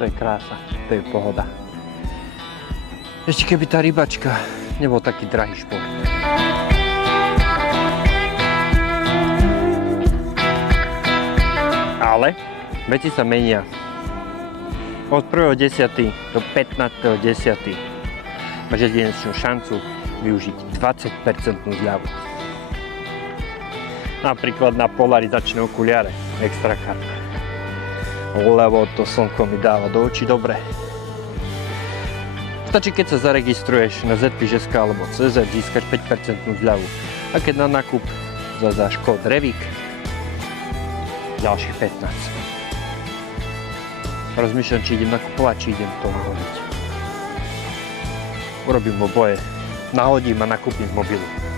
To je krása, to je pohoda. Ešte keby tá rybačka nebol taký drahý šport. Ale veci sa menia. Od 1.10. do 15.10. máš jedinečnú šancu využiť 20% zľavu. Napríklad na polarizačné okuliare extra karta. Lebo to slnko mi dáva do očí dobre. Stačí, keď sa zaregistruješ na ZPŽSK alebo CZ, získaš 5% zľavu. A keď na nákup zadáš kód REVIK, ďalších 15. Rozmýšľam, či idem nakupovať, či idem to uvoliť. Urobím oboje. Nahodím a nakúpim z mobilu.